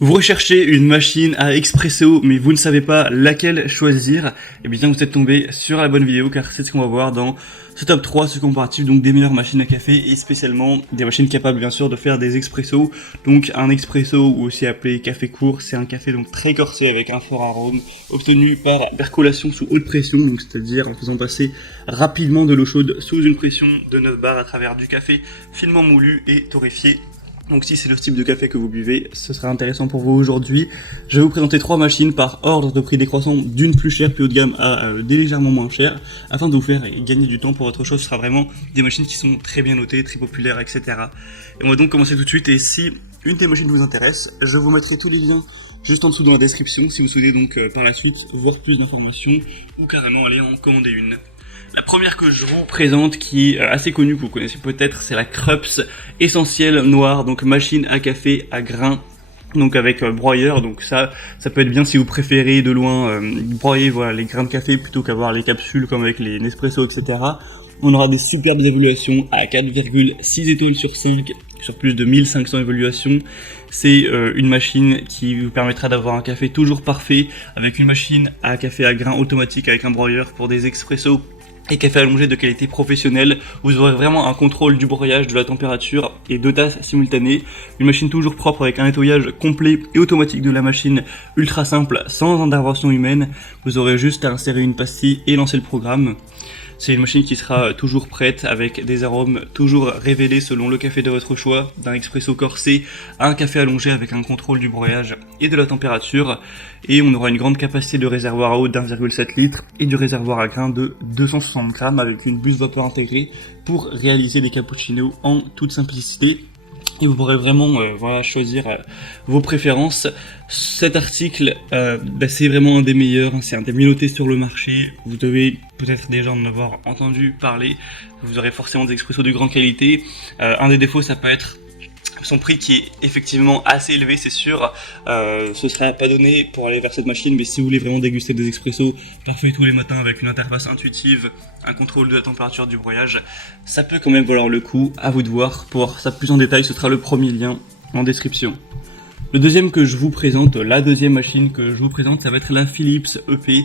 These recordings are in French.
Vous recherchez une machine à expresso, mais vous ne savez pas laquelle choisir, et bien vous êtes tombé sur la bonne vidéo, car c'est ce qu'on va voir dans ce top 3, ce comparatif donc des meilleures machines à café, et spécialement des machines capables bien sûr de faire des expressos. Donc un expresso, ou aussi appelé café court, c'est un café donc très corsé avec un fort arôme, obtenu par percolation sous haute pression, donc c'est-à-dire en faisant passer rapidement de l'eau chaude sous une pression de 9 bars à travers du café finement moulu et torréfié. Donc si c'est le type de café que vous buvez, ce sera intéressant pour vous aujourd'hui. Je vais vous présenter 3 machines par ordre de prix décroissant, d'une plus chère plus haut de gamme à des légèrement moins chères, afin de vous faire gagner du temps pour votre chose. Ce sera vraiment des machines qui sont très bien notées, très populaires, etc. Et on va donc commencer tout de suite, et si une des machines vous intéresse, je vous mettrai tous les liens juste en dessous dans la description, si vous souhaitez donc par la suite voir plus d'informations, ou carrément aller en commander une. La première que je vous présente, qui est assez connue, que vous connaissez peut-être, c'est la Krups Essentielle Noire, donc machine à café à grains, donc avec broyeur. Donc ça peut être bien si vous préférez de loin broyer voilà, les grains de café plutôt qu'avoir les capsules comme avec les Nespresso, etc. On aura des superbes évaluations à 4,6 étoiles sur 5, sur plus de 1500 évaluations. C'est une machine qui vous permettra d'avoir un café toujours parfait, avec une machine à café à grains automatique avec un broyeur pour des expressos et café allongé de qualité professionnelle. Vous aurez vraiment un contrôle du broyage, de la température et 2 tasses simultanées. Une machine toujours propre avec un nettoyage complet et automatique de la machine, ultra simple, sans intervention humaine. Vous aurez juste à insérer une pastille et lancer le programme. C'est une machine qui sera toujours prête, avec des arômes toujours révélés selon le café de votre choix, d'un expresso corsé à un café allongé avec un contrôle du broyage et de la température. Et on aura une grande capacité de réservoir à eau d'1,7 litre et du réservoir à grains de 260 grammes avec une buse vapeur intégrée pour réaliser des cappuccinos en toute simplicité. Et vous pourrez vraiment choisir vos préférences. Cet article, c'est vraiment un des meilleurs, c'est un des mieux notés sur le marché. Vous devez peut-être déjà en avoir entendu parler. Vous aurez forcément des expressos de grande qualité. Un des défauts, ça peut être son prix qui est effectivement assez élevé, c'est sûr. Ce sera pas donné pour aller vers cette machine, mais si vous voulez vraiment déguster des expressos parfaits tous les matins avec une interface intuitive, un contrôle de la température du broyage, ça peut quand même valoir le coup. À vous de voir. Pour voir ça plus en détail, ce sera le premier lien en description. Le deuxième que je vous présente, la deuxième machine que je vous présente, ça va être la Philips EP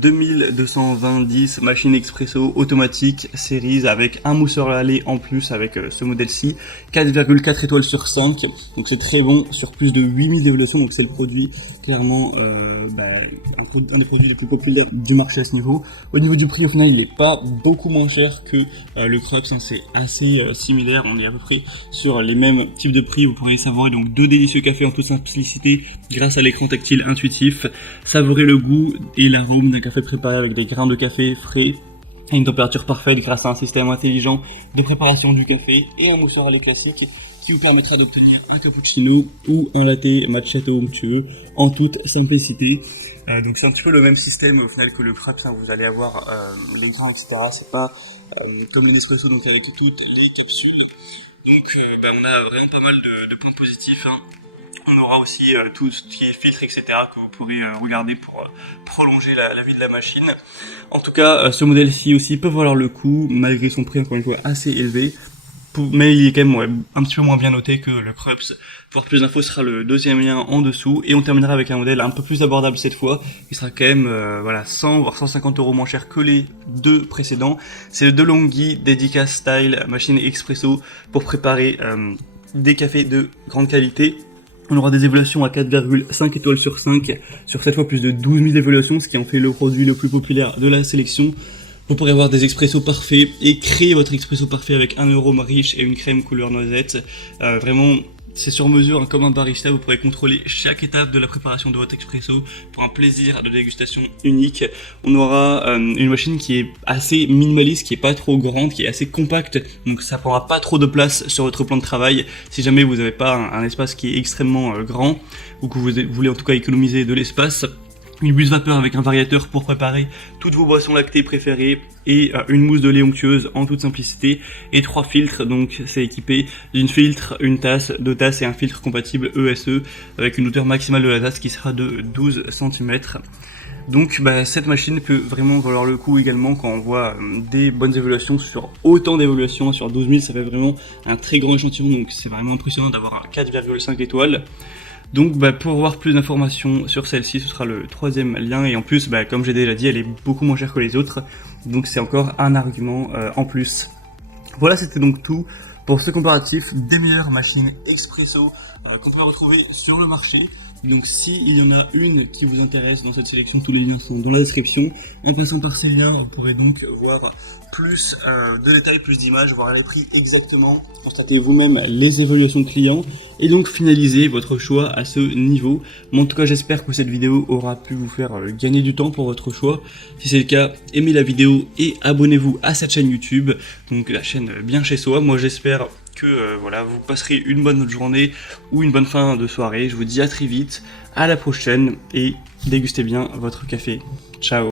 2220-10, machine expresso automatique series avec un mousseur à lait en plus avec ce modèle-ci, 4,4 étoiles sur 5, donc c'est très bon sur plus de 8000 évaluations, donc c'est le produit clairement un des produits les plus populaires du marché à ce niveau. Au niveau du prix, au final, il n'est pas beaucoup moins cher que le Krups, c'est assez similaire, on est à peu près sur les mêmes types de prix. Vous pourrez savourer donc 2 délicieux cafés en toute simplicité grâce à l'écran tactile intuitif, savourer le goût et l'arôme d'un café préparé avec des grains de café frais à une température parfaite grâce à un système intelligent de préparation du café et un mousseur à lait classique qui vous permettra d'obtenir un cappuccino ou un latte macchiato onctueux en toute simplicité. Donc c'est un petit peu le même système au final que le Krups, vous allez avoir les grains, etc. C'est pas comme les Nespresso, donc avec toutes les capsules. Donc on a vraiment pas mal de points positifs. On aura aussi tout ce qui est filtre, etc. que vous pourrez regarder pour prolonger la vie de la machine. En tout cas, ce modèle-ci aussi peut valoir le coup, malgré son prix encore une fois assez élevé. Mais il est quand même un petit peu moins bien noté que le Krups. Pour plus d'infos, ce sera le deuxième lien en dessous. Et on terminera avec un modèle un peu plus abordable cette fois, qui sera quand même 100 voire 150 € moins cher que les deux précédents. C'est le DeLonghi Dedica Style machine expresso pour préparer des cafés de grande qualité. On aura des évaluations à 4,5 étoiles sur 5, sur cette fois plus de 12 000 évaluations, ce qui en fait le produit le plus populaire de la sélection. Vous pourrez avoir des expressos parfaits et créer votre expresso parfait avec un arôme riche et une crème couleur noisette. Vraiment, c'est sur mesure, comme un barista. Vous pourrez contrôler chaque étape de la préparation de votre expresso pour un plaisir de dégustation unique. On aura une machine qui est assez minimaliste, qui est pas trop grande, qui est assez compacte, donc ça prendra pas trop de place sur votre plan de travail si jamais vous n'avez pas un espace qui est extrêmement grand, ou que vous voulez en tout cas économiser de l'espace. Une buse vapeur avec un variateur pour préparer toutes vos boissons lactées préférées et une mousse de lait onctueuse en toute simplicité, et 3 filtres, donc c'est équipé d'une filtre, une tasse, 2 tasses et un filtre compatible ESE avec une hauteur maximale de la tasse qui sera de 12 cm. Donc cette machine peut vraiment valoir le coup également quand on voit des bonnes évaluations sur autant d'évaluations, sur 12 000, ça fait vraiment un très grand échantillon, donc c'est vraiment impressionnant d'avoir un 4,5 étoiles. Donc pour avoir plus d'informations sur celle-ci, ce sera le troisième lien, et en plus comme j'ai déjà dit, elle est beaucoup moins chère que les autres, donc c'est encore un argument en plus. Voilà, c'était donc tout pour ce comparatif des meilleures machines expresso qu'on peut retrouver sur le marché. Donc s'il y en a une qui vous intéresse dans cette sélection, tous les liens sont dans la description. En passant par ces liens, vous pourrez donc voir plus de détails, plus d'images, voir les prix exactement, constater vous-même les évaluations de clients et donc finaliser votre choix à ce niveau. Mais en tout cas, j'espère que cette vidéo aura pu vous faire gagner du temps pour votre choix. Si c'est le cas, aimez la vidéo et abonnez-vous à cette chaîne YouTube, donc la chaîne Bien Chez Soi. Moi j'espère que voilà, vous passerez une bonne journée ou une bonne fin de soirée. Je vous dis à très vite, à la prochaine et dégustez bien votre café. Ciao.